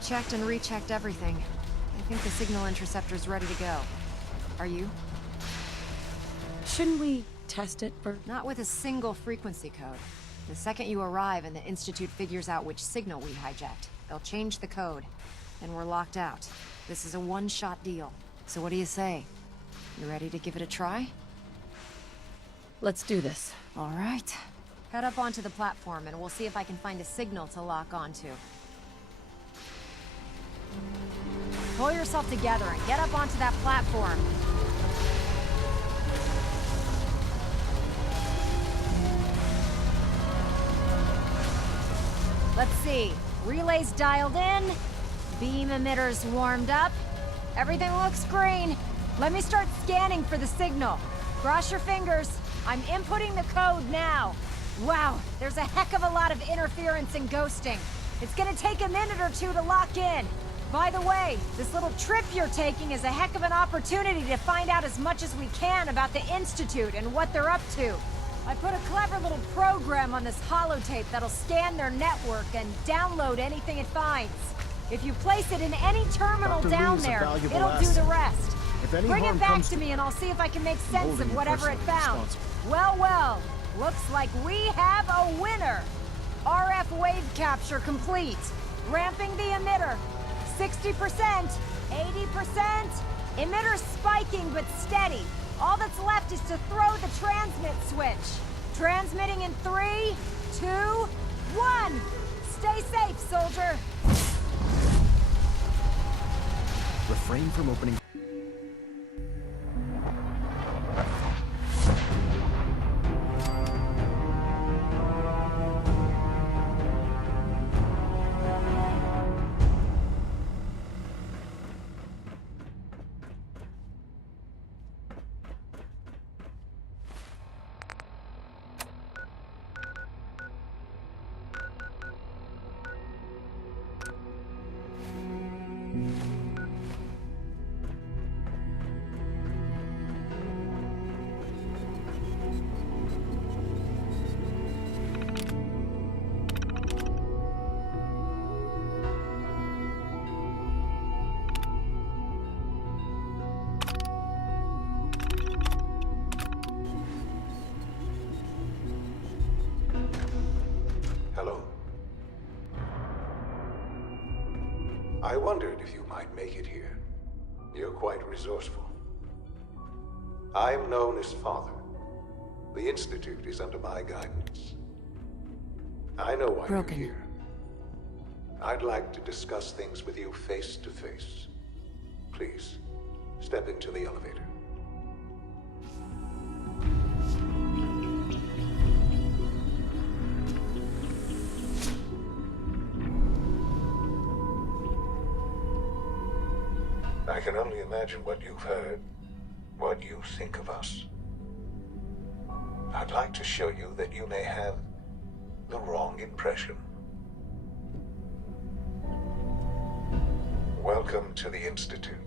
I've checked and rechecked everything. I think the signal interceptor's ready to go. Are you? Shouldn't we test it for... Not with a single frequency code. The second you arrive and the Institute figures out which signal we hijacked, they'll change the code. And we're locked out. This is a one-shot deal. So what do you say? You ready to give it a try? Let's do this. All right. Head up onto the platform and we'll see if I can find a signal to lock onto. Pull yourself together and get up onto that platform. Let's see. Relays dialed in. Beam emitters warmed up. Everything looks green. Let me start scanning for the signal. Cross your fingers. I'm inputting the code now. Wow, there's a heck of a lot of interference and ghosting. It's gonna take a minute or two to lock in. By the way, this little trip you're taking is a heck of an opportunity to find out as much as we can about the Institute and what they're up to. I put a clever little program on this holotape that'll scan their network and download anything it finds. If you place it in any terminal down there, it'll do the rest. Bring it back to me and I'll see if I can make sense of whatever it found. Well, well, looks like we have a winner. RF wave capture complete. Ramping the emitter. 60%, 80%. Emitter spiking but steady. All that's left is to throw the transmit switch. Transmitting in 3, 2, 1. Stay safe, soldier. Refrain from opening. Hello. I wondered if you might make it here. You're quite resourceful. I'm known as Father. The Institute is under my guidance. I know why you're here. I'd like to discuss things with you face to face. Please, step into the elevator. I can only imagine what you've heard, what you think of us. I'd like to show you that you may have the wrong impression. Welcome to the Institute.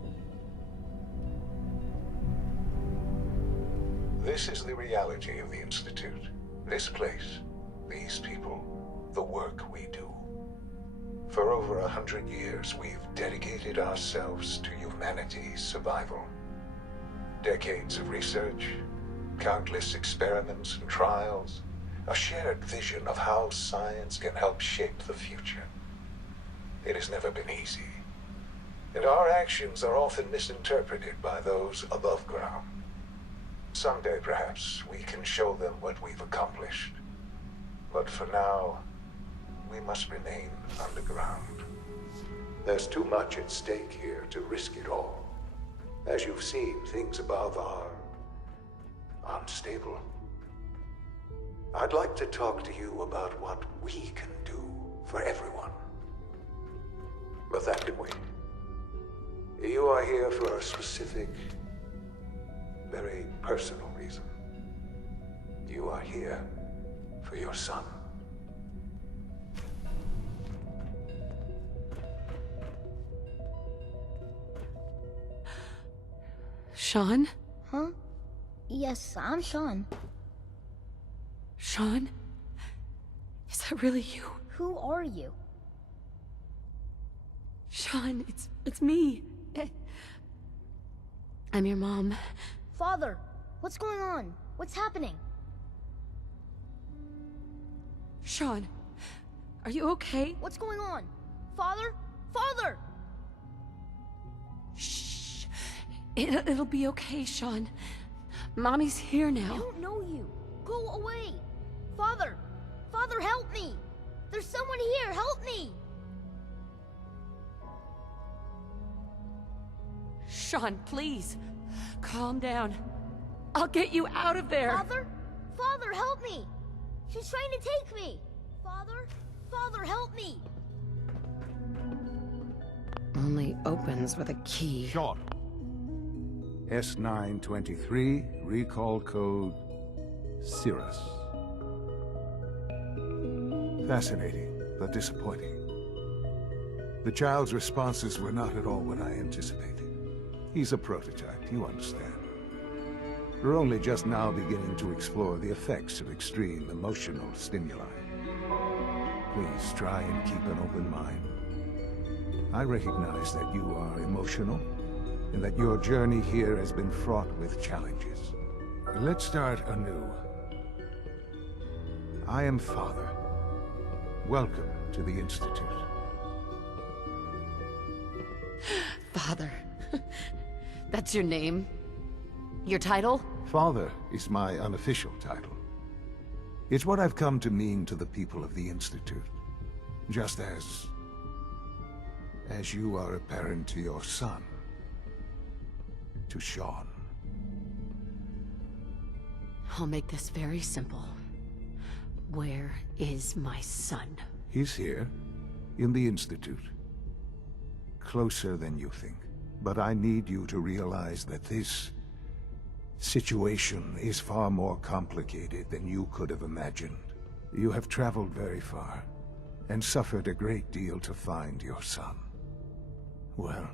This is the reality of the Institute. This place, these people, the work we do. For over 100 years, we've dedicated ourselves to humanity's survival. Decades of research, countless experiments and trials, a shared vision of how science can help shape the future. It has never been easy, and our actions are often misinterpreted by those above ground. Someday, perhaps, we can show them what we've accomplished. But for now, we must remain underground. There's too much at stake here to risk it all. As you've seen, things above are unstable. I'd like to talk to you about what we can do for everyone. But that can wait. You are here for a specific, very personal reason. You are here for your son. Sean? Huh? Yes, I'm Sean. Sean? Is that really you? Who are you? Sean, it's me. I'm your mom. Father, what's going on? What's happening? Sean, are you okay? What's going on? Father? Father! Shh. It'll be okay, Sean. Mommy's here I now. don't know you. Go away. Father! Father, help me! There's someone here, help me! Sean, please. Calm down. I'll get you out of there. Father? Father, help me! She's trying to take me! Father? Father, help me! Only opens with a key. Sean. S923, recall code Cirrus. Fascinating, but disappointing. The child's responses were not at all what I anticipated. He's a prototype, you understand. We're only just now beginning to explore the effects of extreme emotional stimuli. Please try and keep an open mind. I recognize that you are emotional, and that your journey here has been fraught with challenges. Let's start anew. I am Father. Welcome to the Institute. Father. That's your name? Your title? Father is my unofficial title. It's what I've come to mean to the people of the Institute. Just as you are a parent to your son. To Sean. I'll make this very simple. Where is my son? He's here, in the Institute. Closer than you think. But I need you to realize that this situation is far more complicated than you could have imagined. You have traveled very far, and suffered a great deal to find your son. Well,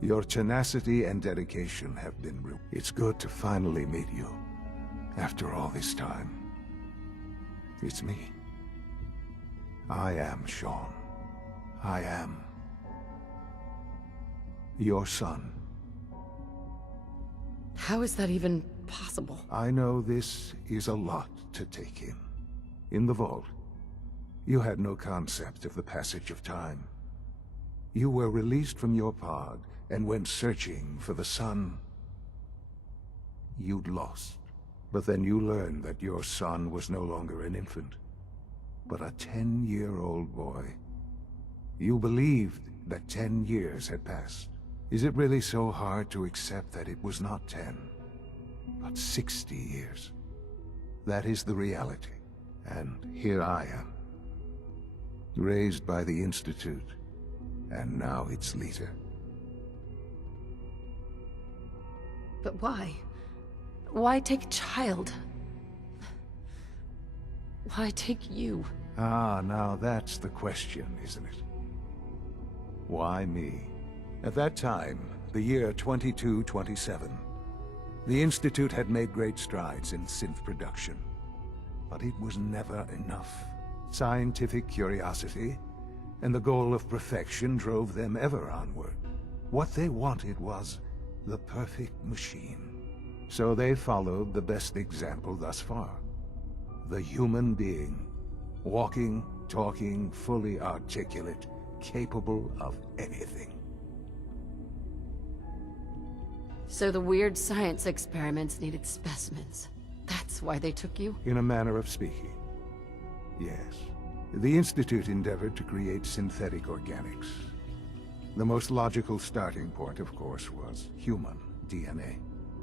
your tenacity and dedication have been It's good to finally meet you, after all this time. It's me. I am Sean. I am your son. How is that even possible? I know this is a lot to take in. In the vault, you had no concept of the passage of time. You were released from your pod and went searching for the son you'd lost. But then you learned that your son was no longer an infant, but a 10-year-old boy. You believed that 10 years had passed. Is it really so hard to accept that it was not 10, but 60 years? That is the reality. And here I am, raised by the Institute, and now its leader. But why? Why take a child? Why take you? Ah, now that's the question, isn't it? Why me? At that time, the year 2227, the Institute had made great strides in synth production. But it was never enough. Scientific curiosity and the goal of perfection drove them ever onward. What they wanted was the perfect machine. So they followed the best example thus far. The human being. Walking, talking, fully articulate, capable of anything. So the weird science experiments needed specimens. That's why they took you? In a manner of speaking. Yes. The Institute endeavored to create synthetic organics. The most logical starting point, of course, was human DNA.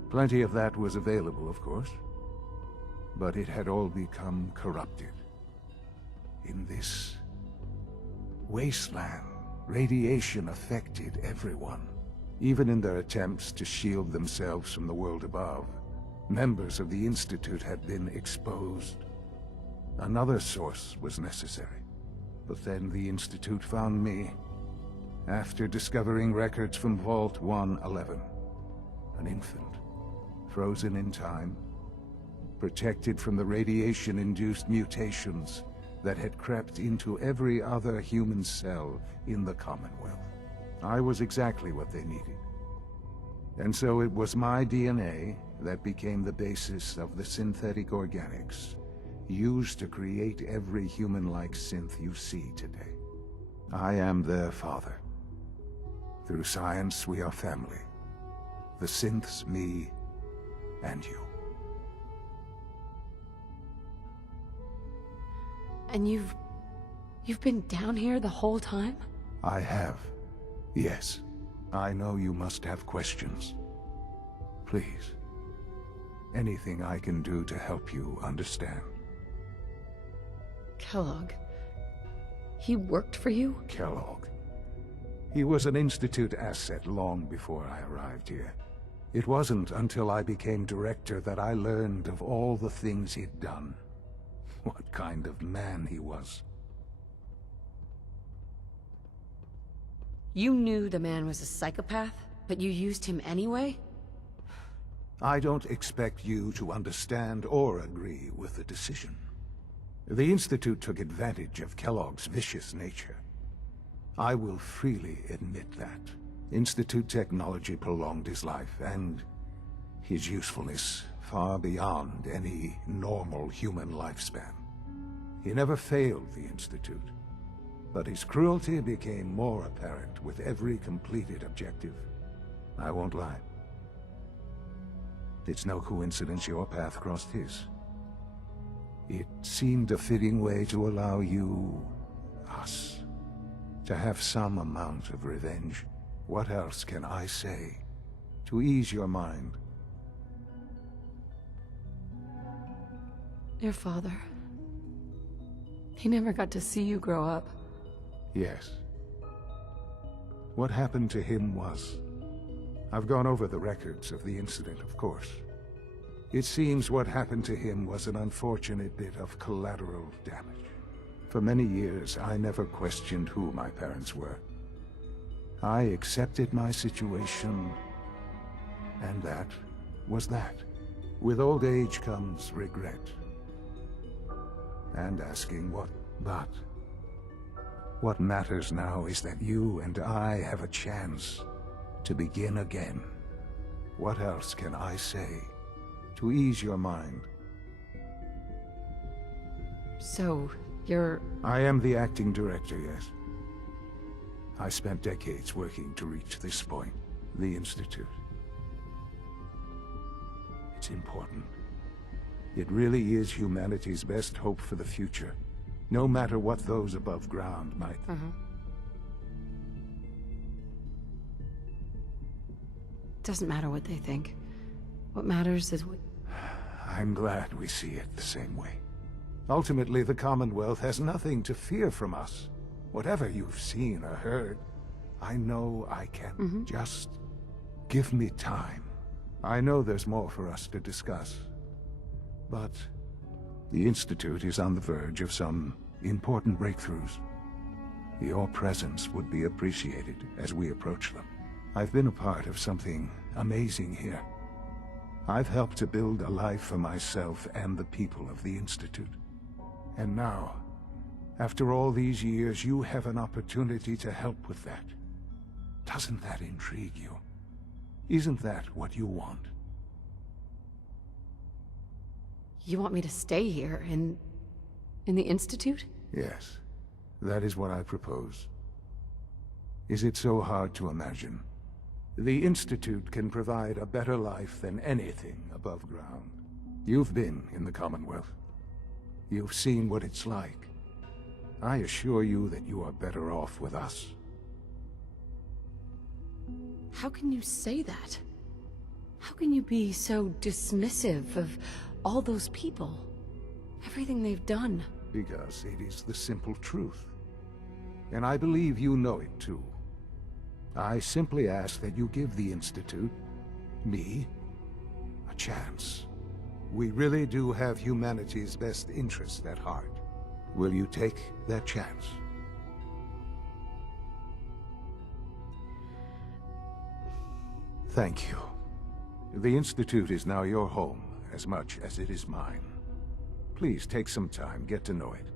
Plenty of that was available, of course. But it had all become corrupted. In this wasteland, radiation affected everyone. Even in their attempts to shield themselves from the world above, members of the Institute had been exposed. Another source was necessary. But then the Institute found me, after discovering records from Vault 111. An infant, frozen in time, protected from the radiation-induced mutations that had crept into every other human cell in the Commonwealth. I was exactly what they needed. And so it was my DNA that became the basis of the synthetic organics used to create every human-like synth you see today. I am their father. Through science, we are family. The synths, me, and you. And you've been down here the whole time? I have. Yes. I know you must have questions. Please. Anything I can do to help you understand. Kellogg. He worked for you? Kellogg. He was an Institute asset long before I arrived here. It wasn't until I became director that I learned of all the things he'd done. What kind of man he was. You knew the man was a psychopath, but you used him anyway? I don't expect you to understand or agree with the decision. The Institute took advantage of Kellogg's vicious nature. I will freely admit that. Institute technology prolonged his life, and his usefulness far beyond any normal human lifespan. He never failed the Institute, but his cruelty became more apparent with every completed objective. I won't lie. It's no coincidence your path crossed his. It seemed a fitting way to allow you, us, to have some amount of revenge. What else can I say to ease your mind? Your father. He never got to see you grow up. Yes. What happened to him was... I've gone over the records of the incident, of course. It seems what happened to him was an unfortunate bit of collateral damage. For many years, I never questioned who my parents were. I accepted my situation, and that was that. With old age comes regret. And asking what but. What matters now is that you and I have a chance to begin again. What else can I say to ease your mind? So, you're... I am the acting director, yes. I spent decades working to reach this point, the Institute. It's important. It really is humanity's best hope for the future, no matter what those above ground might... Doesn't matter what they think. What matters is what... I'm glad we see it the same way. Ultimately, the Commonwealth has nothing to fear from us. Whatever you've seen or heard, I know I can. Just give me time. I know there's more for us to discuss. But the Institute is on the verge of some important breakthroughs. Your presence would be appreciated as we approach them. I've been a part of something amazing here. I've helped to build a life for myself and the people of the Institute. And now, after all these years, you have an opportunity to help with that. Doesn't that intrigue you? Isn't that what you want? You want me to stay here, in the Institute? Yes, that is what I propose. Is it so hard to imagine? The Institute can provide a better life than anything above ground. You've been in the Commonwealth. You've seen what it's like. I assure you that you are better off with us. How can you say that? How can you be so dismissive of all those people? Everything they've done? Because it is the simple truth. And I believe you know it too. I simply ask that you give the Institute, me, a chance. We really do have humanity's best interest at heart. Will you take that chance? Thank you. The Institute is now your home, as much as it is mine. Please take some time, get to know it.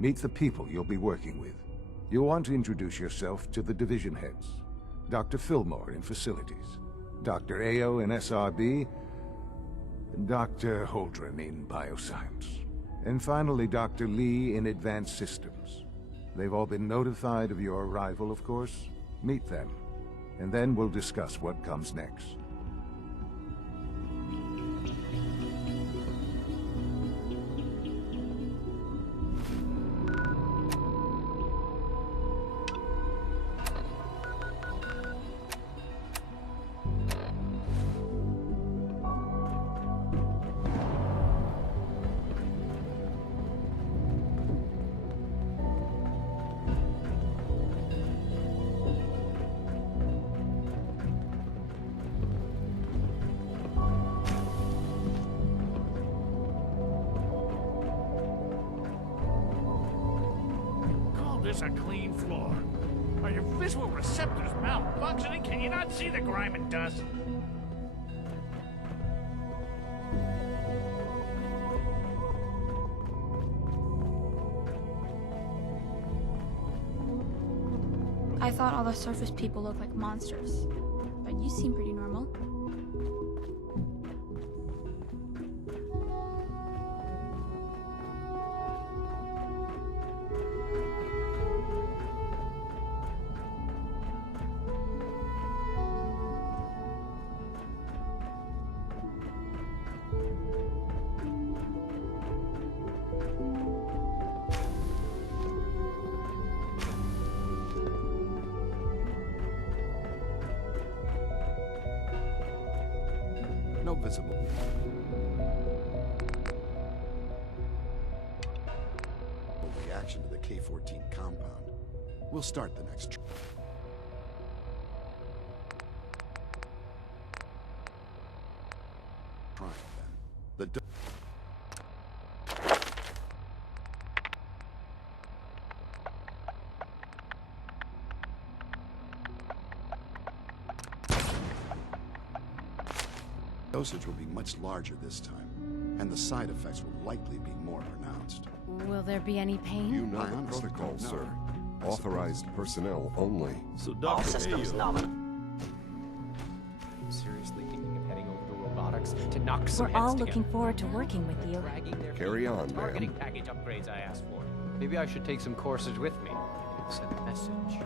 Meet the people you'll be working with. You'll want to introduce yourself to the division heads. Dr. Fillmore in Facilities, Dr. Ayo in SRB, Dr. Holdren in Bioscience, and finally Dr. Lee in Advanced Systems. They've all been notified of your arrival, of course. Meet them, and then we'll discuss what comes next. This a clean floor. Are your visual receptors malfunctioning? Can you not see the grime and dust? I thought all the surface people looked like monsters, but you seem pretty normal. No visible. Reaction to the K-14 compound. We'll start the next. Trying then. The. Dosage will be much larger this time, and the side effects will likely be more pronounced. Will there be any pain? You know I the honestly protocol, don't know. sir. Authorized personnel only. So All Dr. systems Ayo, nominal. Seriously thinking of heading over to robotics to knock some We're heads all together? looking forward to working with you. Dragging their Carry feet on, the targeting ma'am. package upgrades I asked for. Maybe I should take some courses with me. Send a message.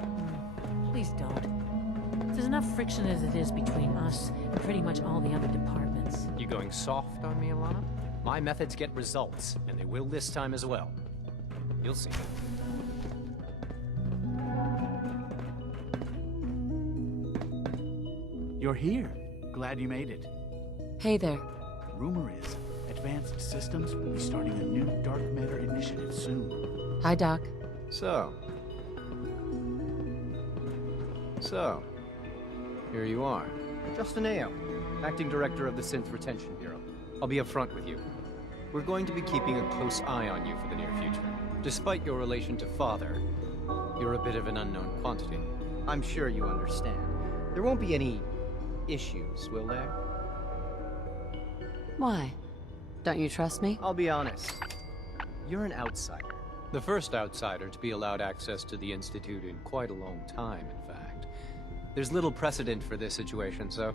Please don't. There's enough friction as it is between us and pretty much all the other departments. You going soft on me, Alana? My methods get results, and they will this time as well. You'll see. You're here. Glad you made it. Hey there. Rumor is, Advanced Systems will be starting a new dark matter initiative soon. Hi, Doc. So, here you are. Justin Ayo, Acting Director of the Synth Retention Bureau. I'll be upfront with you. We're going to be keeping a close eye on you for the near future. Despite your relation to Father, you're a bit of an unknown quantity. I'm sure you understand. There won't be any issues, will there? Why? Don't you trust me? I'll be honest. You're an outsider. The first outsider to be allowed access to the Institute in quite a long time, in fact. There's little precedent for this situation, so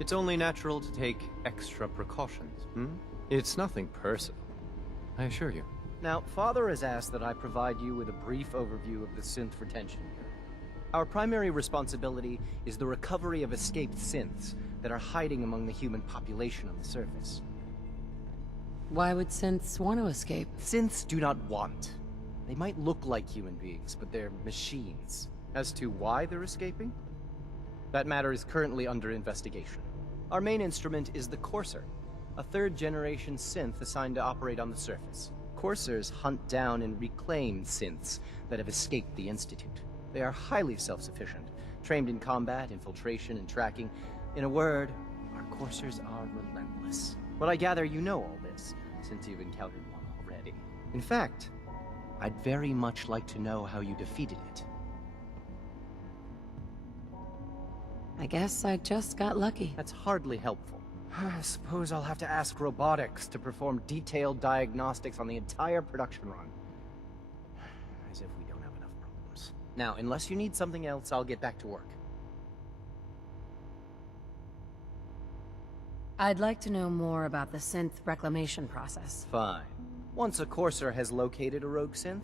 it's only natural to take extra precautions, It's nothing personal, I assure you. Now, Father has asked that I provide you with a brief overview of the Synth Retention Bureau. Our primary responsibility is the recovery of escaped synths that are hiding among the human population on the surface. Why would synths want to escape? Synths do not want. They might look like human beings, but they're machines. As to why they're escaping? That matter is currently under investigation. Our main instrument is the Courser, a third-generation synth assigned to operate on the surface. Coursers hunt down and reclaim synths that have escaped the Institute. They are highly self-sufficient, trained in combat, infiltration, and tracking. In a word, our Coursers are relentless. But I gather you know all this, since you've encountered one already. In fact, I'd very much like to know how you defeated it. I guess I just got lucky. That's hardly helpful. I suppose I'll have to ask robotics to perform detailed diagnostics on the entire production run. As if we don't have enough problems. Now, unless you need something else, I'll get back to work. I'd like to know more about the synth reclamation process. Fine. Once a Courser has located a rogue synth,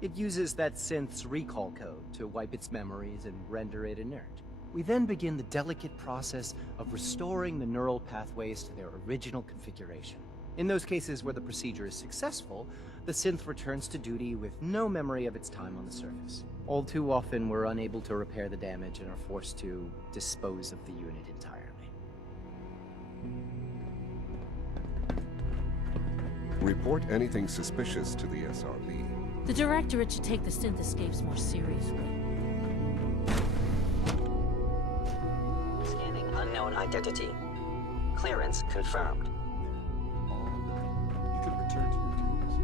it uses that synth's recall code to wipe its memories and render it inert. We then begin the delicate process of restoring the neural pathways to their original configuration. In those cases where the procedure is successful, the synth returns to duty with no memory of its time on the surface. All too often, we're unable to repair the damage and are forced to dispose of the unit entirely. Report anything suspicious to the SRB. The Directorate should take the synth escapes more seriously. Scanning unknown identity. Clearance confirmed. You can return to your duties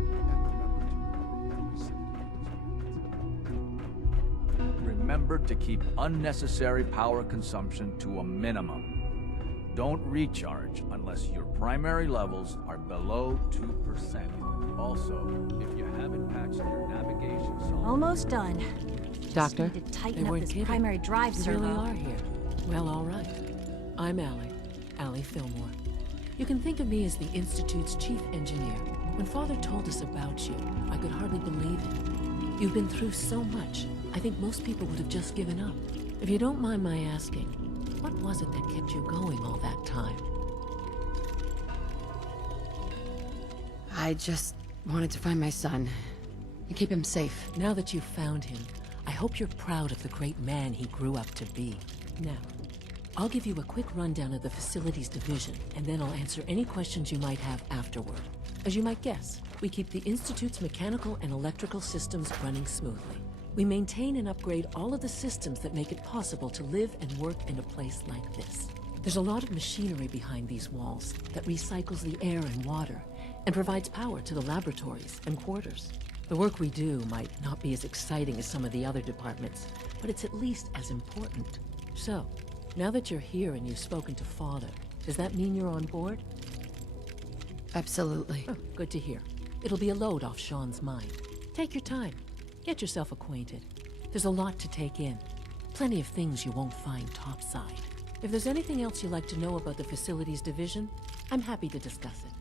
and Remember to keep unnecessary power consumption to a minimum. Don't recharge unless your primary levels are below 2%. Also, if you haven't patched your navigation software... Almost done. Doctor? Need to They tighten up weren't this kidding. primary drive You servo. really are here. Well, all right. I'm Allie Fillmore. You can think of me as the Institute's chief engineer. When Father told us about you, I could hardly believe it. You've been through so much, I think most people would have just given up. If you don't mind my asking, what was it that kept you going all that time? I just wanted to find my son and keep him safe. Now that you've found him, I hope you're proud of the great man he grew up to be. Now, I'll give you a quick rundown of the Facilities Division, and then I'll answer any questions you might have afterward. As you might guess, we keep the Institute's mechanical and electrical systems running smoothly. We maintain and upgrade all of the systems that make it possible to live and work in a place like this. There's a lot of machinery behind these walls that recycles the air and water and provides power to the laboratories and quarters. The work we do might not be as exciting as some of the other departments, but it's at least as important. So, now that you're here and you've spoken to Father, does that mean you're on board? Absolutely. Oh, good to hear. It'll be a load off Sean's mind. Take your time. Get yourself acquainted. There's a lot to take in. Plenty of things you won't find topside. If there's anything else you'd like to know about the Facilities Division, I'm happy to discuss it.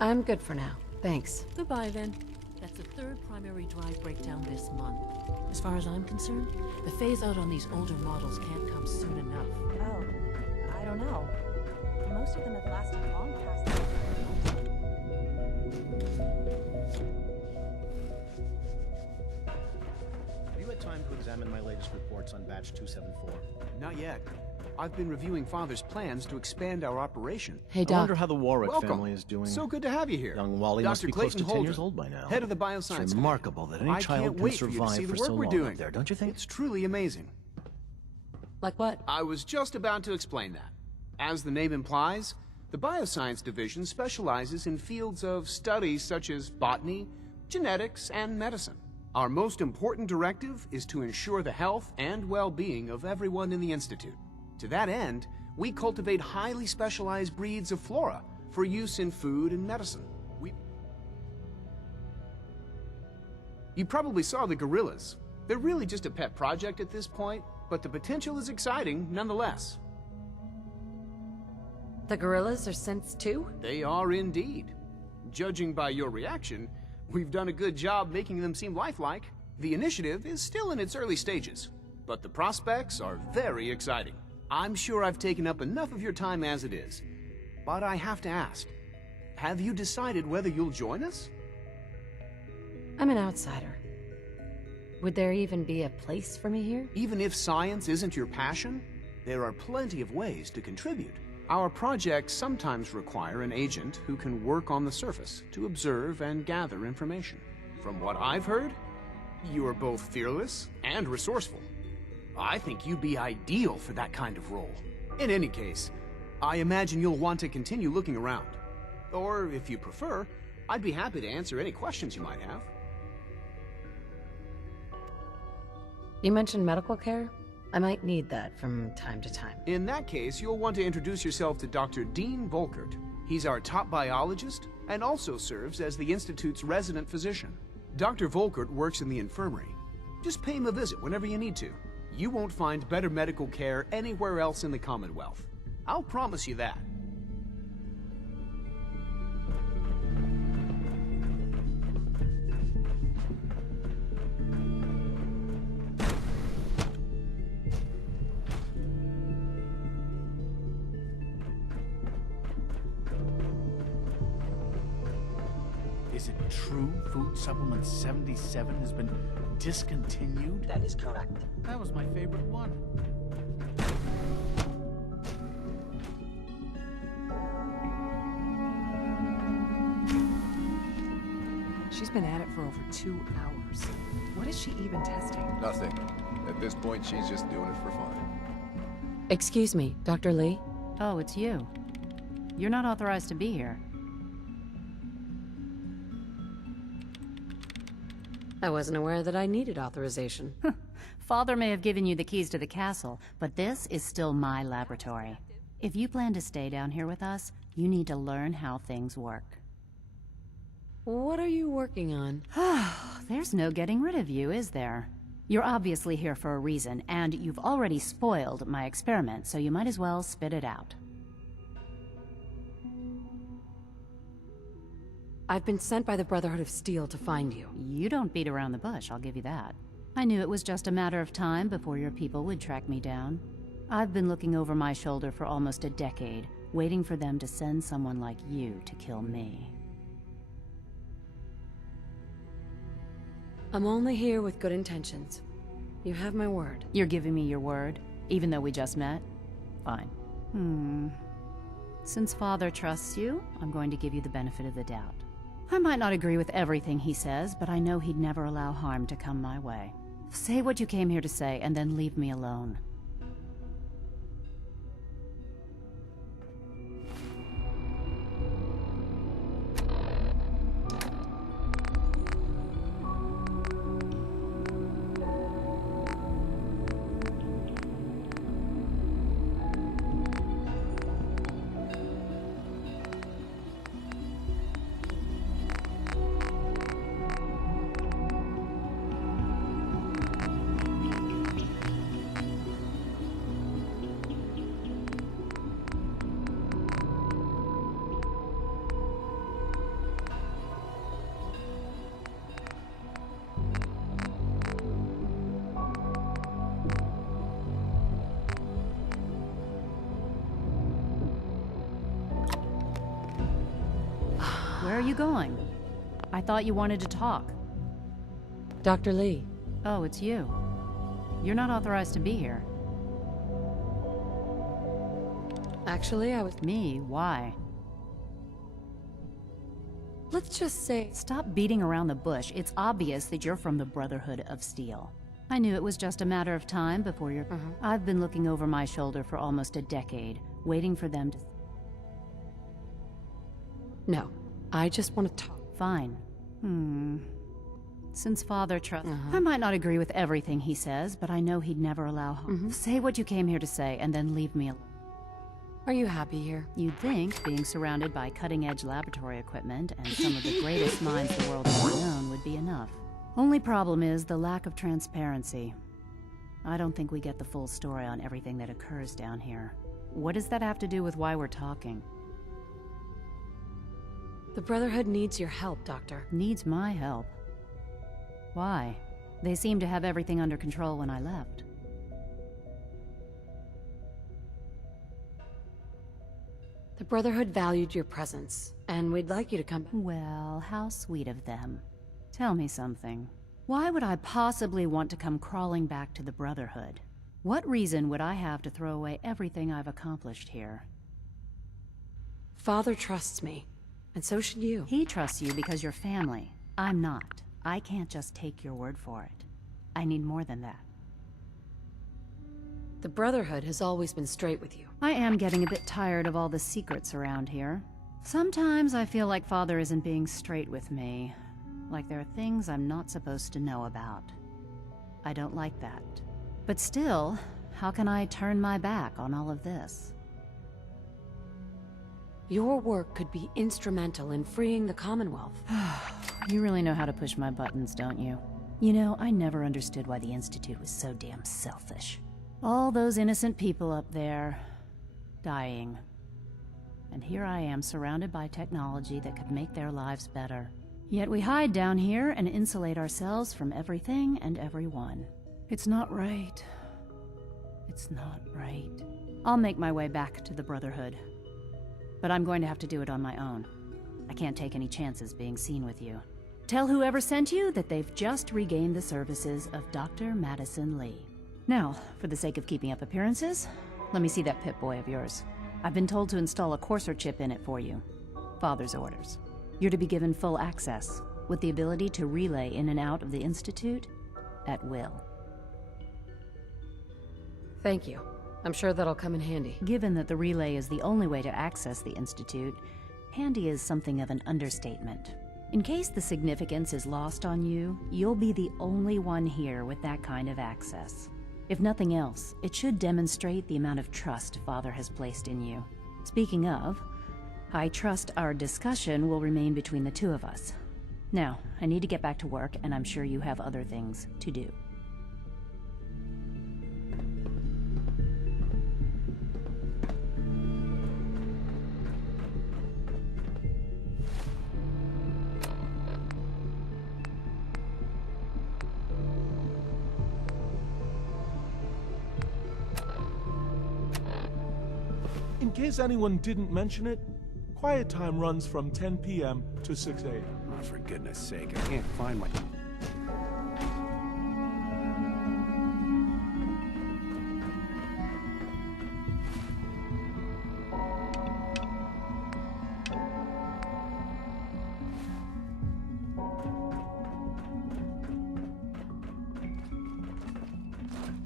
I'm good for now. Thanks. Goodbye, then. That's the third primary drive breakdown this month. As far as I'm concerned, the phase-out on these older models can't come soon enough. Oh, I don't know. Most of them have lasted long past that. Have you had time to examine my latest reports on Batch 274? Not yet. I've been reviewing Father's plans to expand our operation. Hey, I Doc. wonder how the Warwick Welcome. family is doing. So good to have you here. Young Wally must Dr. be close to Clayton 10 years Holden, old by now. head of the Bioscience It's remarkable that any I child can't can wait for you to survive see the for work so we're long doing. up there, don't you think? It's truly amazing. Like what? I was just about to explain that. As the name implies, the Bioscience Division specializes in fields of studies such as botany, genetics, and medicine. Our most important directive is to ensure the health and well-being of everyone in the Institute. To that end, we cultivate highly specialized breeds of flora for use in food and medicine. You probably saw the gorillas. They're really just a pet project at this point, but the potential is exciting nonetheless. The gorillas are synths too? They are indeed. Judging by your reaction, we've done a good job making them seem lifelike. The initiative is still in its early stages, but the prospects are very exciting. I'm sure I've taken up enough of your time as it is, but I have to ask, have you decided whether you'll join us? I'm an outsider. Would there even be a place for me here? Even if science isn't your passion, there are plenty of ways to contribute. Our projects sometimes require an agent who can work on the surface to observe and gather information. From what I've heard, you are both fearless and resourceful. I think you'd be ideal for that kind of role. In any case, I imagine you'll want to continue looking around. Or, if you prefer, I'd be happy to answer any questions you might have. You mentioned medical care? I might need that from time to time. In that case, you'll want to introduce yourself to Dr. Dean Volkert. He's our top biologist and also serves as the Institute's resident physician. Dr. Volkert works in the infirmary. Just pay him a visit whenever you need to. You won't find better medical care anywhere else in the Commonwealth. I'll promise you that. Is it true Food Supplement 77 has been discontinued? That is correct. That was my favorite one. She's been at it for over 2 hours. What is she even testing? Nothing. At this point, she's just doing it for fun. Excuse me, Dr. Lee? Oh, it's you. You're not authorized to be here. I wasn't aware that I needed authorization. Father may have given you the keys to the castle, but this is still my laboratory. If you plan to stay down here with us, you need to learn how things work. What are you working on? There's no getting rid of you, is there? You're obviously here for a reason, and you've already spoiled my experiment, so you might as well spit it out. I've been sent by the Brotherhood of Steel to find you. You don't beat around the bush, I'll give you that. I knew it was just a matter of time before your people would track me down. I've been looking over my shoulder for almost a decade, waiting for them to send someone like you to kill me. I'm only here with good intentions. You have my word. You're giving me your word, even though we just met? Fine. Since Father trusts you, I'm going to give you the benefit of the doubt. I might not agree with everything he says, but I know he'd never allow harm to come my way. Say what you came here to say, and then leave me alone. Where are you going? I thought you wanted to talk. Dr. Lee. Oh, it's you. You're not authorized to be here. Actually, I was... Me? Why? Let's just say... Stop beating around the bush. It's obvious that you're from the Brotherhood of Steel. I knew it was just a matter of time before you're... I've been looking over my shoulder for almost a decade, waiting for them to... No. I just want to talk. Fine. Since Father trusts... I might not agree with everything he says, but I know he'd never allow harm. Say what you came here to say, and then leave me alone. Are you happy here? You'd think being surrounded by cutting-edge laboratory equipment and some of the greatest minds the world has known would be enough. Only problem is the lack of transparency. I don't think we get the full story on everything that occurs down here. What does that have to do with why we're talking? The Brotherhood needs your help, Doctor. Needs my help? Why? They seemed to have everything under control when I left. The Brotherhood valued your presence, and we'd like you to come back. Well, how sweet of them. Tell me something. Why would I possibly want to come crawling back to the Brotherhood? What reason would I have to throw away everything I've accomplished here? Father trusts me, and so should you. He trusts you because you're family. I'm not. I can't just take your word for it. I need more than that. The Brotherhood has always been straight with you. I am getting a bit tired of all the secrets around here. Sometimes I feel like Father isn't being straight with me. Like there are things I'm not supposed to know about. I don't like that. But still, how can I turn my back on all of this? Your work could be instrumental in freeing the Commonwealth. You really know how to push my buttons, don't you? You know, I never understood why the Institute was so damn selfish. All those innocent people up there, dying. And here I am, surrounded by technology that could make their lives better. Yet we hide down here and insulate ourselves from everything and everyone. It's not right. It's not right. I'll make my way back to the Brotherhood. But I'm going to have to do it on my own. I can't take any chances being seen with you. Tell whoever sent you that they've just regained the services of Dr. Madison Lee. Now, for the sake of keeping up appearances, let me see that Pip-Boy of yours. I've been told to install a Courser chip in it for you. Father's orders. You're to be given full access, with the ability to relay in and out of the Institute at will. Thank you. I'm sure that'll come in handy. Given that the relay is the only way to access the Institute, handy is something of an understatement. In case the significance is lost on you, you'll be the only one here with that kind of access. If nothing else, it should demonstrate the amount of trust Father has placed in you. Speaking of, I trust our discussion will remain between the two of us. Now, I need to get back to work, and I'm sure you have other things to do. In case anyone didn't mention it, quiet time runs from 10 p.m. to 6 a.m. Oh, for goodness sake, I can't find my...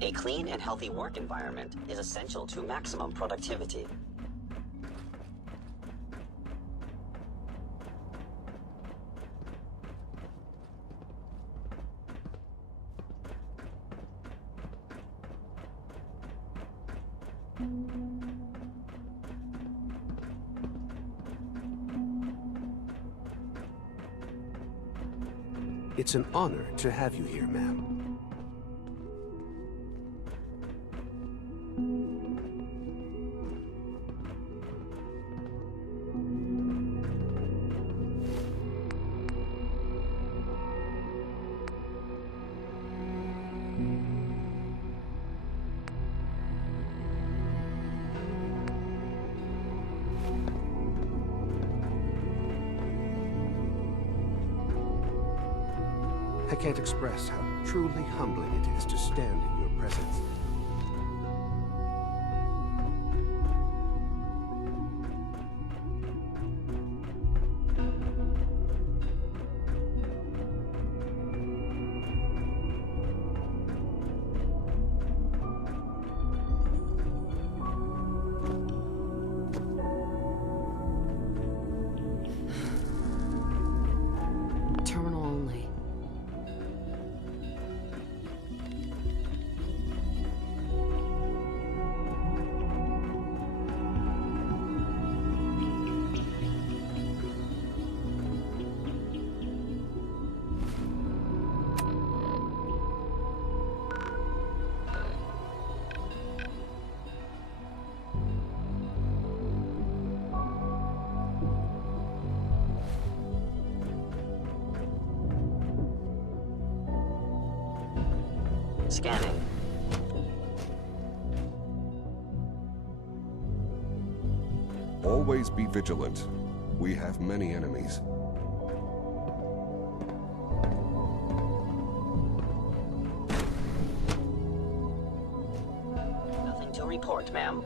A clean and healthy work environment is essential to maximum productivity. It's an honor to have you here, ma'am. I can't express how truly humbling it is to stand in your presence. Terminal only. Scanning. Always be vigilant. We have many enemies. Nothing to report, ma'am.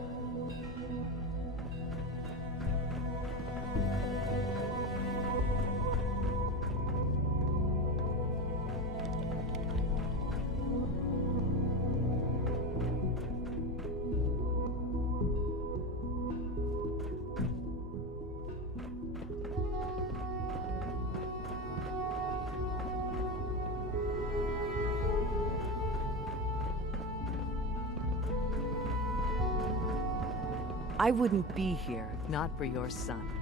I wouldn't be here, not for your son.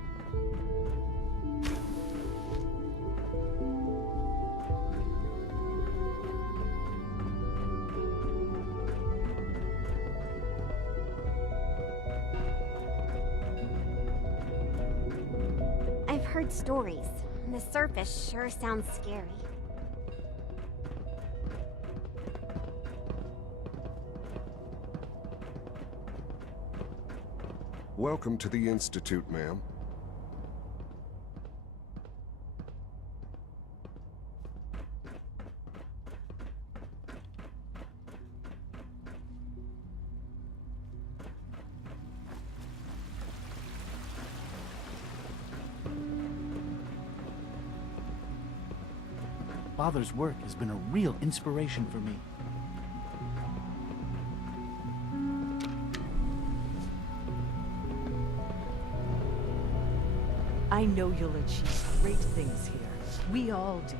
I've heard stories. The surface sure sounds scary. Welcome to the Institute, ma'am. Father's work has been a real inspiration for me. I know you'll achieve great things here. We all do.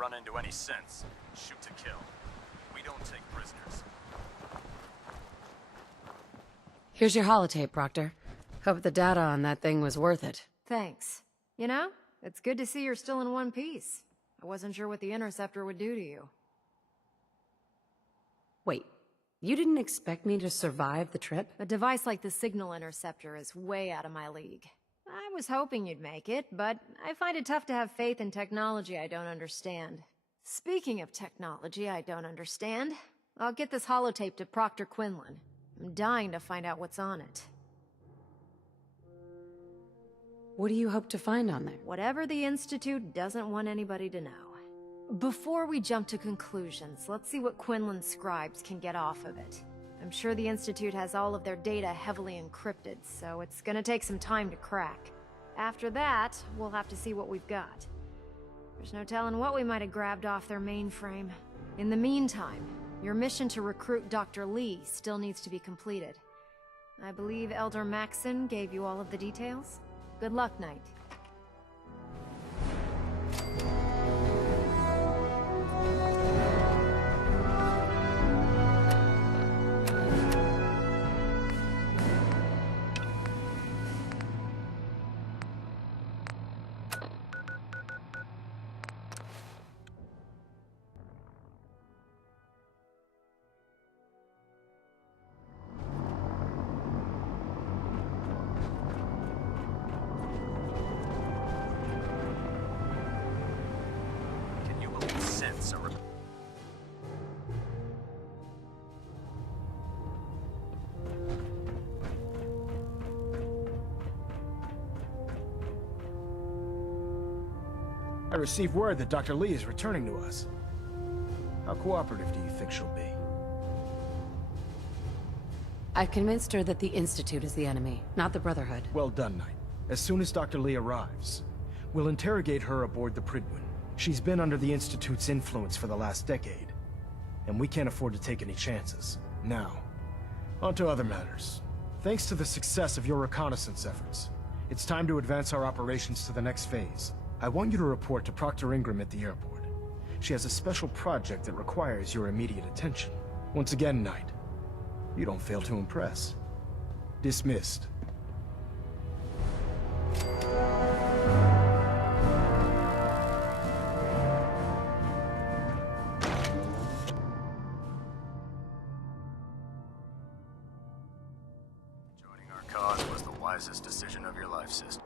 Run into any sense, shoot to kill. We don't take prisoners. Here's your holotape, Proctor. Hope the data on that thing was worth it. Thanks. You know, it's good to see you're still in one piece. I wasn't sure what the Interceptor would do to you. Wait, you didn't expect me to survive the trip? A device like the Signal Interceptor is way out of my league. I was hoping you'd make it, but I find it tough to have faith in technology I don't understand. Speaking of technology I don't understand, I'll get this holotape to Proctor Quinlan. I'm dying to find out what's on it. What do you hope to find on there? Whatever the Institute doesn't want anybody to know. Before we jump to conclusions, let's see what Quinlan's scribes can get off of it. I'm sure the Institute has all of their data heavily encrypted, so it's gonna take some time to crack. After that, we'll have to see what we've got. There's no telling what we might have grabbed off their mainframe. In the meantime, your mission to recruit Dr. Lee still needs to be completed. I believe Elder Maxson gave you all of the details? Good luck, Knight. received word that Dr. Lee is returning to us. How cooperative do you think she'll be? I've convinced her that the Institute is the enemy, not the Brotherhood. Well done, Knight. As soon as Dr. Lee arrives, we'll interrogate her aboard the Prydwen. She's been under the Institute's influence for the last decade, and we can't afford to take any chances. Now, on to other matters. Thanks to the success of your reconnaissance efforts, it's time to advance our operations to the next phase. I want you to report to Proctor Ingram at the airport. She has a special project that requires your immediate attention. Once again, Knight, you don't fail to impress. Dismissed. Joining our cause was the wisest decision of your life, sister.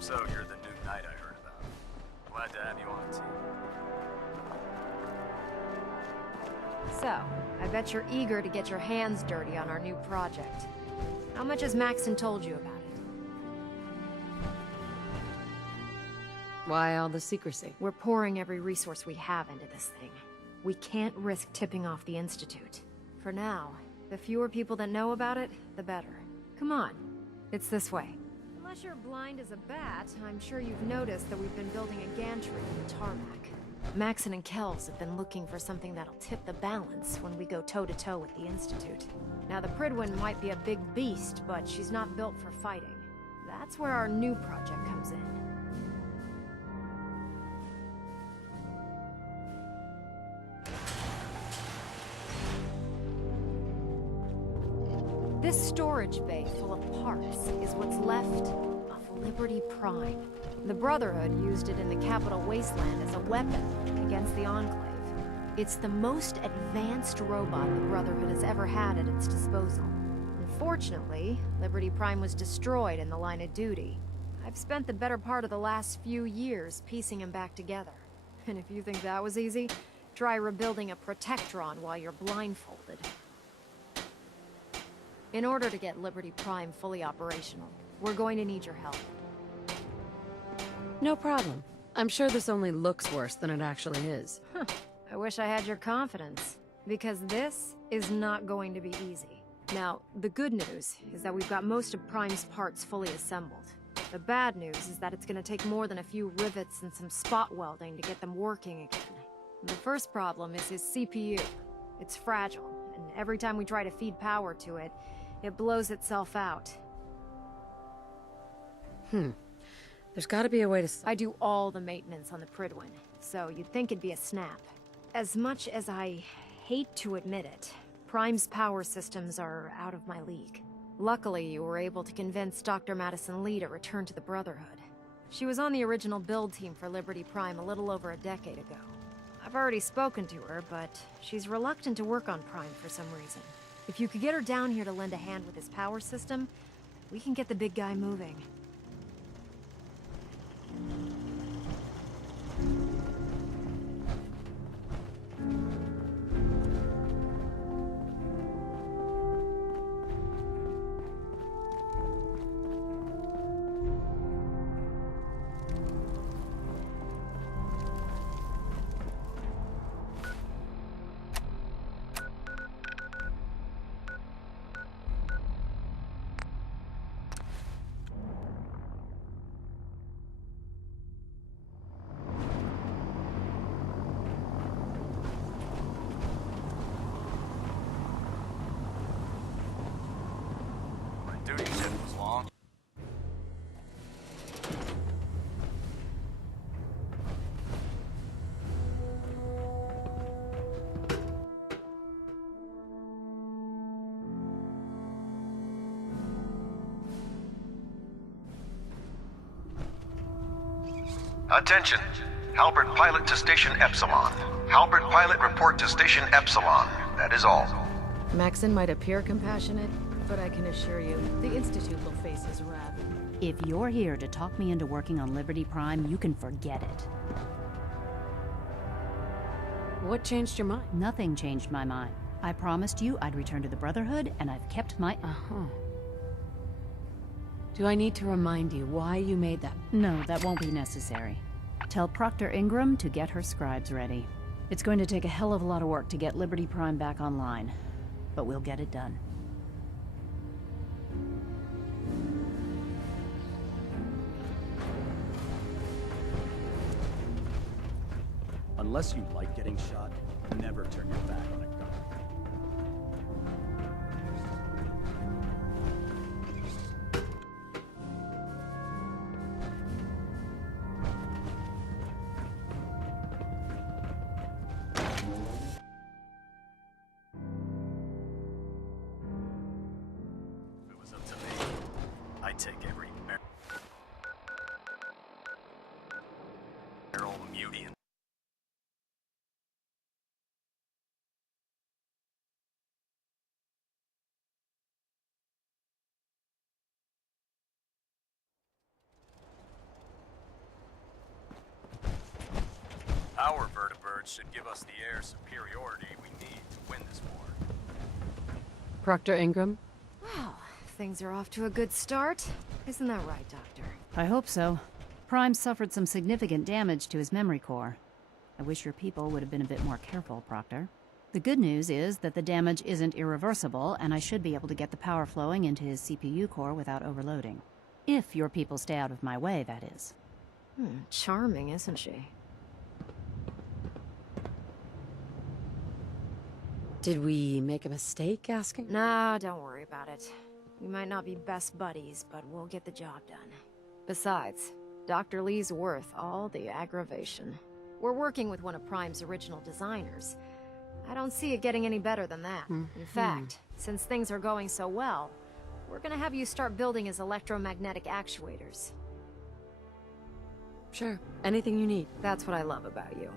So, you're the new knight I heard about. Glad to have you on the team. So, I bet you're eager to get your hands dirty on our new project. How much has Maxon told you about it? Why all the secrecy? We're pouring every resource we have into this thing. We can't risk tipping off the Institute. For now, the fewer people that know about it, the better. Come on, it's this way. Unless you're blind as a bat, I'm sure you've noticed that we've been building a gantry in the tarmac. Maxon and Kells have been looking for something that'll tip the balance when we go toe-to-toe with the Institute. Now, the Prydwen might be a big beast, but she's not built for fighting. That's where our new project comes in. This storage bay full of parts is what's left of Liberty Prime. The Brotherhood used it in the Capital Wasteland as a weapon against the Enclave. It's the most advanced robot the Brotherhood has ever had at its disposal. Unfortunately, Liberty Prime was destroyed in the line of duty. I've spent the better part of the last few years piecing him back together. And if you think that was easy, try rebuilding a Protectron while you're blindfolded. In order to get Liberty Prime fully operational, we're going to need your help. No problem. I'm sure this only looks worse than it actually is. Huh. I wish I had your confidence, because this is not going to be easy. Now, the good news is that we've got most of Prime's parts fully assembled. The bad news is that it's going to take more than a few rivets and some spot welding to get them working again. The first problem is his CPU. It's fragile, and every time we try to feed power to it, it blows itself out. There's gotta be a way to... I do all the maintenance on the Prydwen, so you'd think it'd be a snap. As much as I hate to admit it, Prime's power systems are out of my league. Luckily, you were able to convince Dr. Madison Lee to return to the Brotherhood. She was on the original build team for Liberty Prime a little over a decade ago. I've already spoken to her, but she's reluctant to work on Prime for some reason. If you could get her down here to lend a hand with his power system, we can get the big guy moving. Attention. Halbert pilot to Station Epsilon. Halbert pilot report to Station Epsilon. That is all. Maxon might appear compassionate, but I can assure you, the Institute will face his wrath. If you're here to talk me into working on Liberty Prime, you can forget it. What changed your mind? Nothing changed my mind. I promised you I'd return to the Brotherhood, and I've kept my... Do I need to remind you why you made that? No, that won't be necessary. Tell Proctor Ingram to get her scribes ready. It's going to take a hell of a lot of work to get Liberty Prime back online, but we'll get it done. Unless you like getting shot, never turn your back on a gun. If it was up to me, I'd take every barrel mutant. Our vertibirds should give us the air superiority we need to win this war. Proctor Ingram? Well, things are off to a good start. Isn't that right, Doctor? I hope so. Prime suffered some significant damage to his memory core. I wish your people would have been a bit more careful, Proctor. The good news is that the damage isn't irreversible, and I should be able to get the power flowing into his CPU core without overloading. If your people stay out of my way, that is. Charming, isn't she? Did we make a mistake asking? Nah, don't worry about it. We might not be best buddies, but we'll get the job done. Besides, Dr. Lee's worth all the aggravation. We're working with one of Prime's original designers. I don't see it getting any better than that. In fact, since things are going so well, we're gonna have you start building his electromagnetic actuators. Sure, anything you need. That's what I love about you.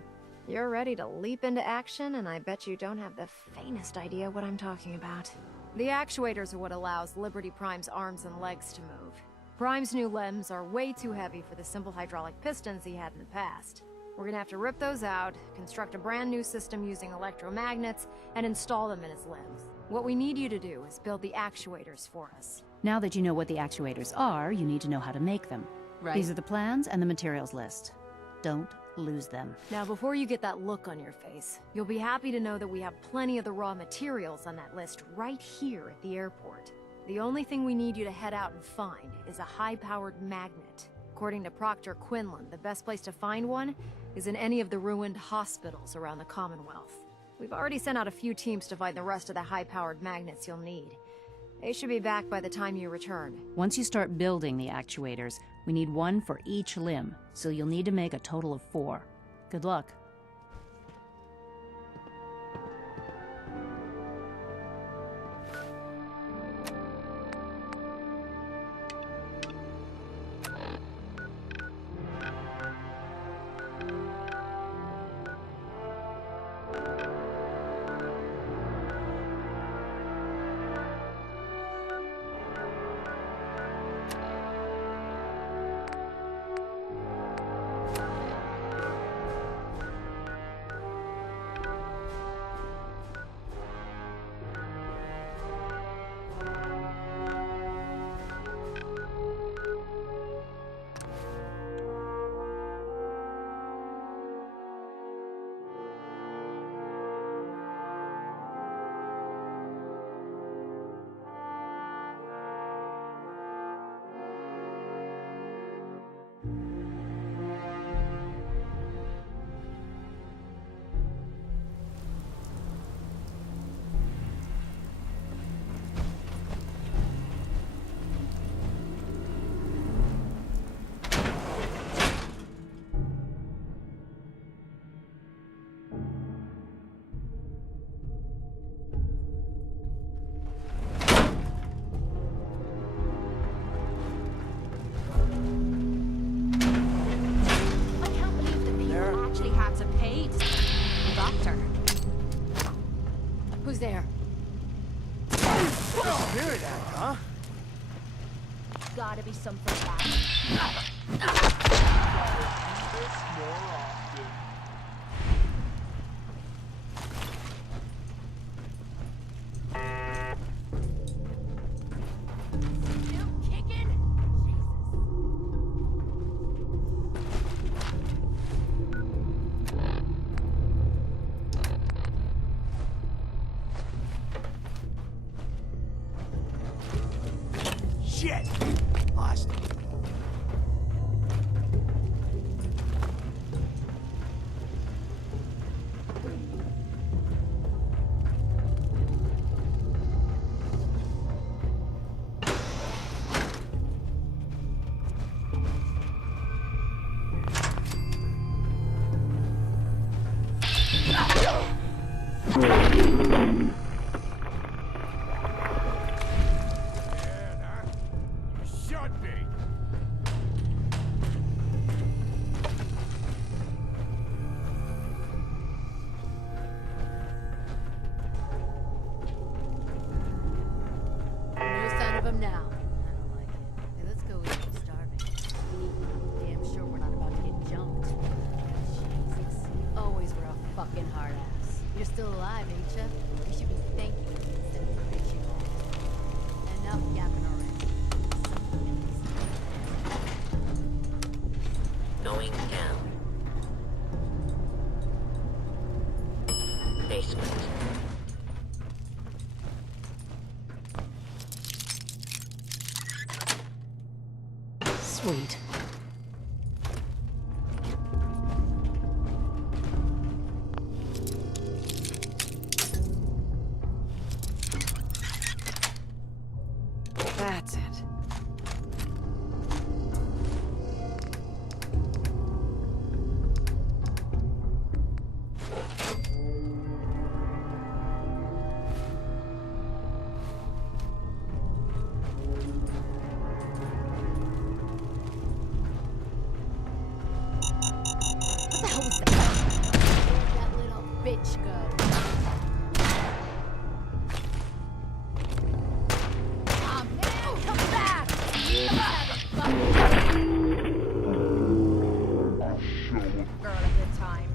You're ready to leap into action, and I bet you don't have the faintest idea what I'm talking about. The actuators are what allows Liberty Prime's arms and legs to move. Prime's new limbs are way too heavy for the simple hydraulic pistons he had in the past. We're gonna have to rip those out, construct a brand new system using electromagnets, and install them in his limbs. What we need you to do is build the actuators for us. Now that you know what the actuators are, you need to know how to make them. Right. These are the plans and the materials list. Don't lose them. Now, before you get that look on your face, you'll be happy to know that we have plenty of the raw materials on that list right here at the airport. The only thing we need you to head out and find is a high-powered magnet. According to Proctor Quinlan, the best place to find one is in any of the ruined hospitals around the Commonwealth. We've already sent out a few teams to find the rest of the high-powered magnets you'll need. They should be back by the time you return. Once you start building the actuators, we need one for each limb, so you'll need to make a total of 4. Good luck. Wait. Doctor. Who's there? Spirit act, huh? Gotta be some for that. Shit! Lost it. Should be. No sign of him now. I don't like it. Hey, let's go eat. I'm starving. Damn sure we're not about to get jumped. Jesus. You always were a fucking hard ass. You're still alive, ain't ya? You should be thanking me instead of bitching all. Enough yapping already. Going down. Basement. Sweet. That's it. What the hell was that? Where'd that little bitch go? Ah, man, come back! Girl, a good time.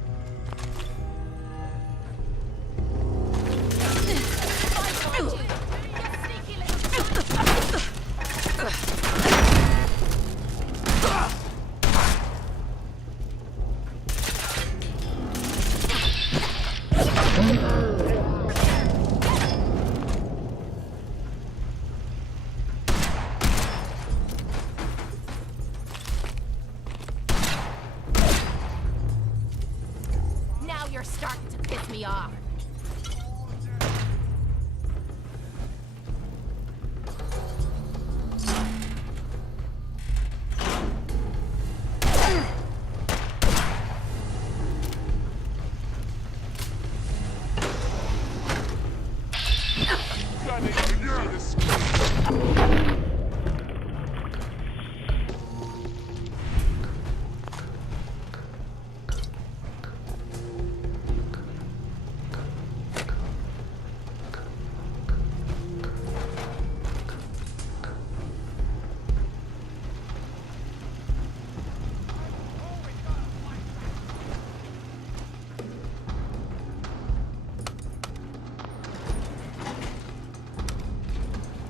Now you're starting to piss me off.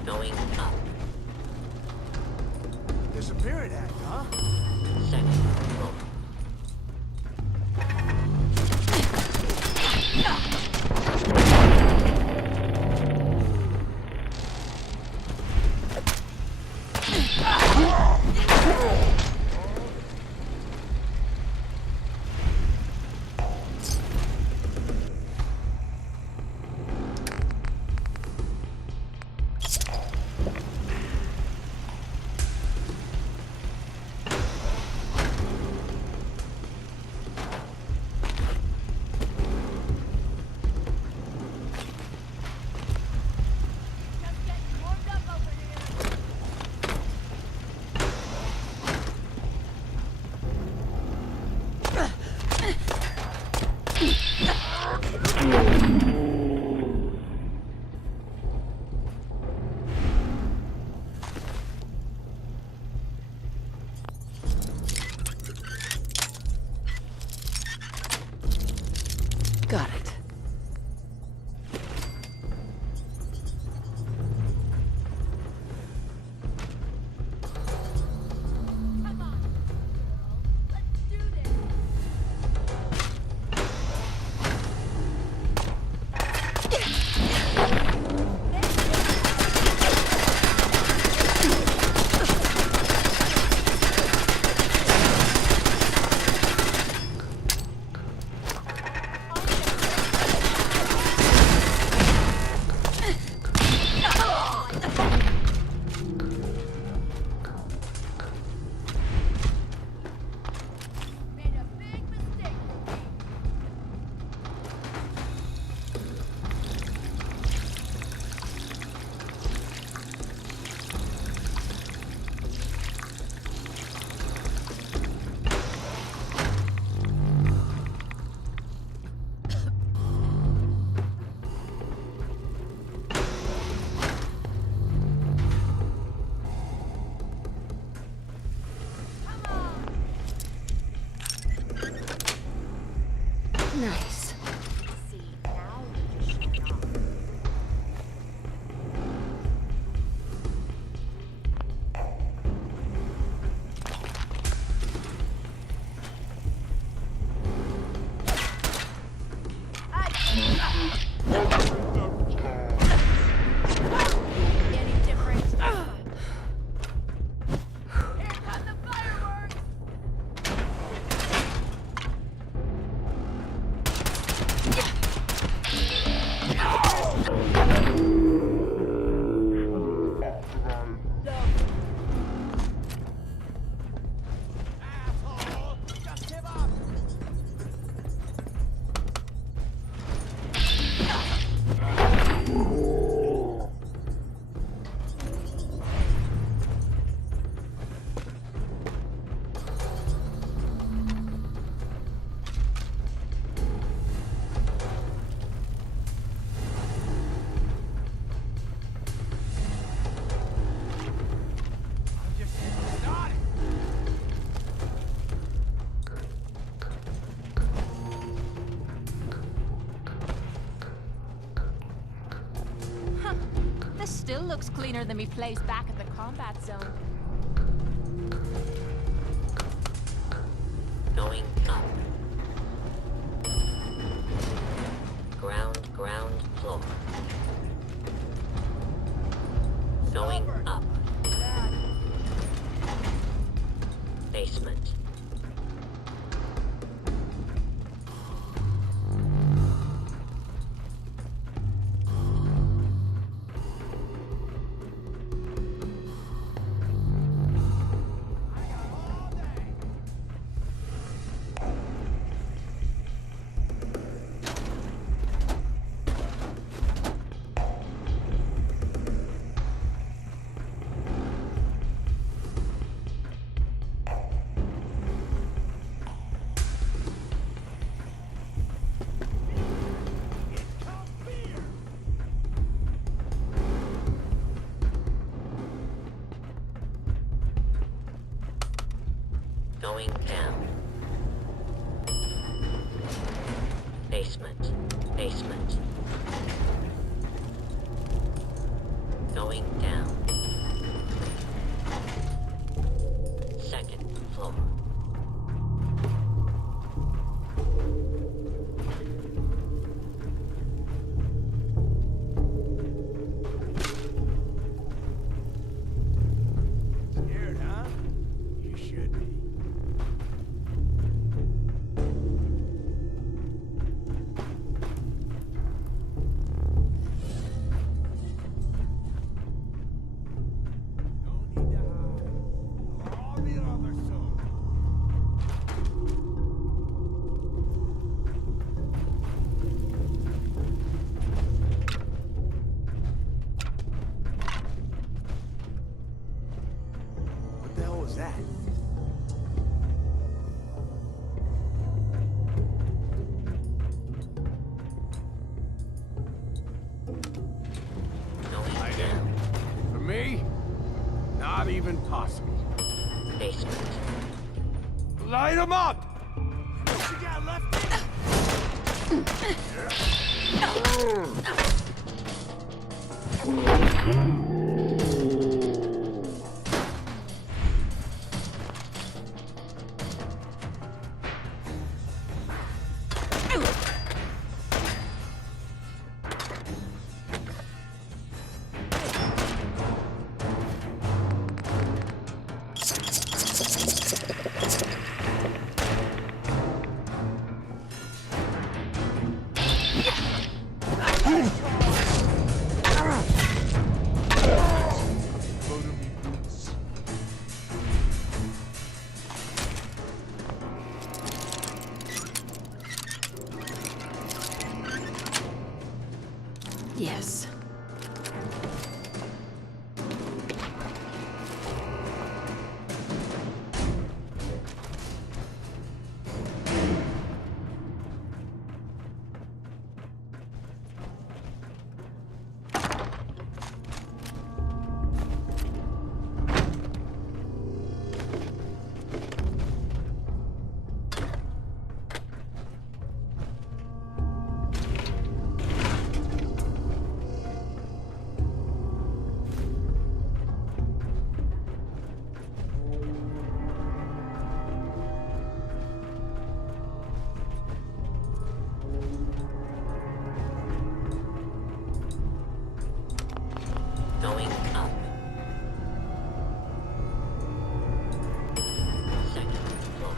Going up. Disappearing act, huh? Second floor. Got it. Nice. This still looks cleaner than me place back at the combat zone. Going up. Ground floor. Going up. Basement. Going down. Basement. Going down. Second floor. Scared, huh? You should be. even possible. Light him up! What you got left? Yes. Going up. Second floor.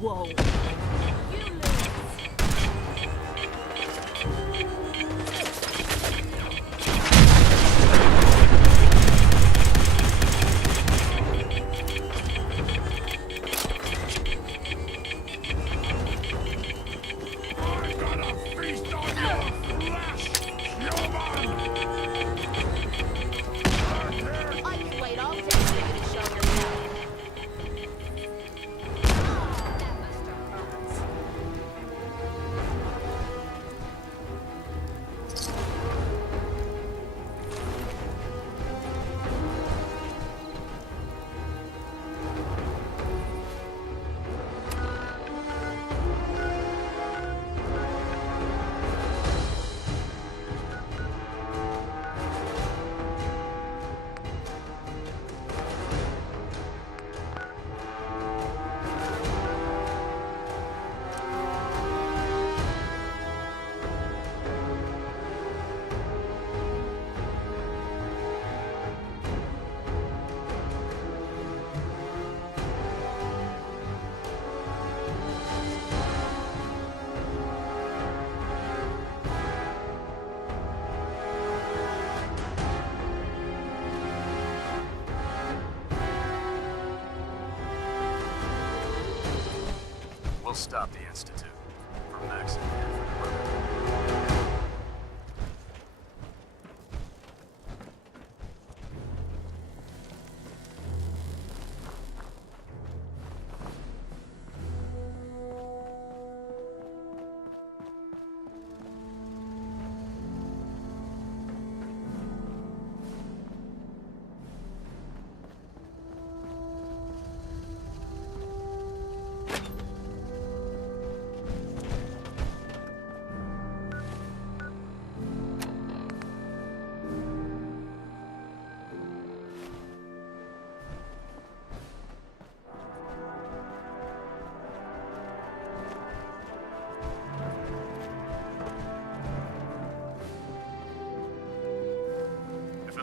Whoa. I can wait all day for you to show yourself. That must have hurts. We'll stop the Institute. For Max and Dan for the brother.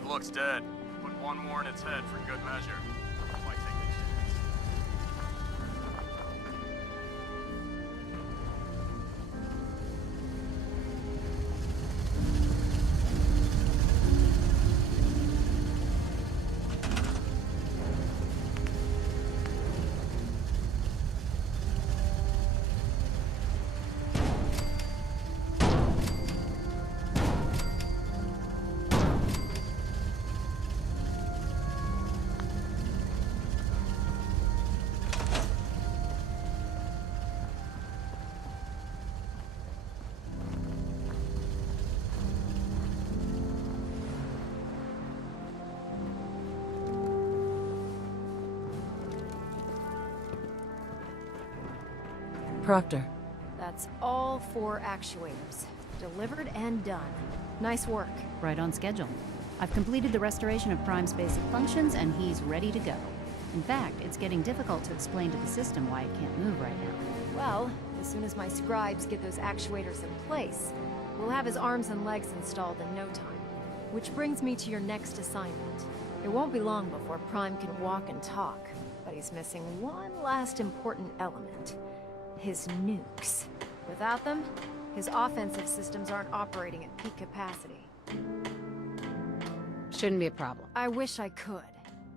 looks dead. Put one more in its head for good measure. Why take a chance? Proctor. That's all 4 actuators. Delivered and done. Nice work. Right on schedule. I've completed the restoration of Prime's basic functions, and he's ready to go. In fact, it's getting difficult to explain to the system why it can't move right now. Well, as soon as my scribes get those actuators in place, we'll have his arms and legs installed in no time. Which brings me to your next assignment. It won't be long before Prime can walk and talk, but he's missing one last important element. His nukes. Without them, his offensive systems aren't operating at peak capacity. Shouldn't be a problem. I wish I could.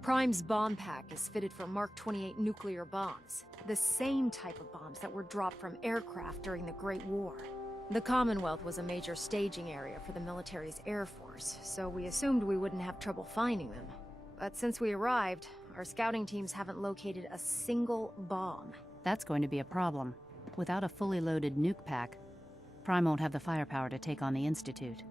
Prime's bomb pack is fitted for Mark 28 nuclear bombs. The same type of bombs that were dropped from aircraft during the Great War. The Commonwealth was a major staging area for the military's Air Force, so we assumed we wouldn't have trouble finding them. But since we arrived, our scouting teams haven't located a single bomb. That's going to be a problem. Without a fully loaded nuke pack, Prime won't have the firepower to take on the Institute.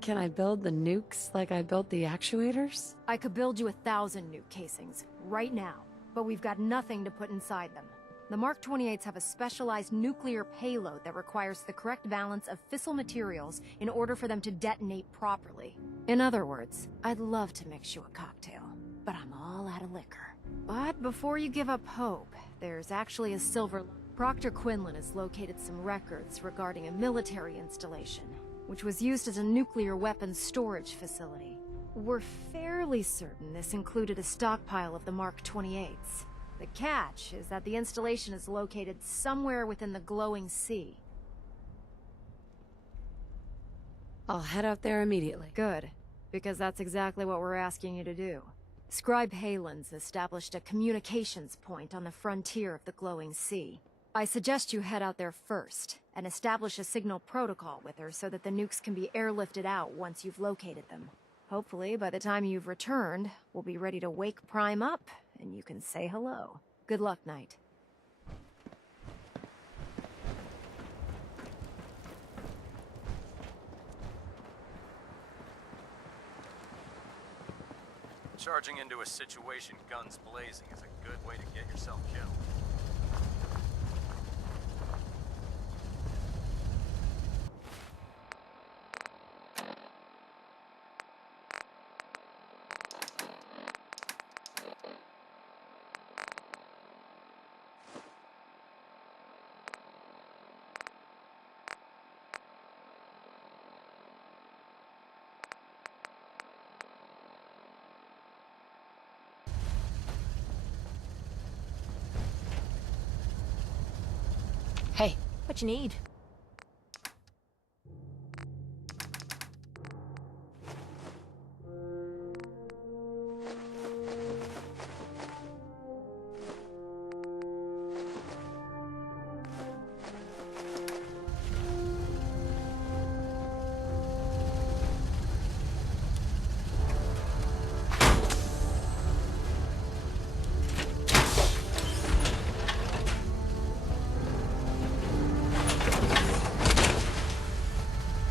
Can I build the nukes like I built the actuators? I could build you 1,000 nuke casings, right now, but we've got nothing to put inside them. The Mark 28s have a specialized nuclear payload that requires the correct balance of fissile materials in order for them to detonate properly. In other words, I'd love to mix you a cocktail, but I'm all out of liquor. But before you give up hope, there's actually a silver... Proctor Quinlan has located some records regarding a military installation, which was used as a nuclear weapons storage facility. We're fairly certain this included a stockpile of the Mark 28s. The catch is that the installation is located somewhere within the glowing sea. I'll head out there immediately. Good, because that's exactly what we're asking you to do. Scribe Halen's established a communications point on the frontier of the glowing sea. I suggest you head out there first, and establish a signal protocol with her so that the nukes can be airlifted out once you've located them. Hopefully, by the time you've returned, we'll be ready to wake Prime up, and you can say hello. Good luck, Knight. Charging into a situation guns blazing is a good way to get yourself killed. Hey, what you need?